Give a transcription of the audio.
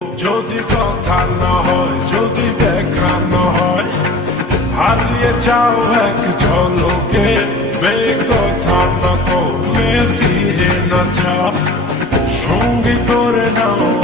যদি কথা না হয়, যদি দেখা না হয়, হারিয়ে যাও এক ঝলকে। বেকথা না করলে ফিরে না যাও, সঙ্গী করে নাও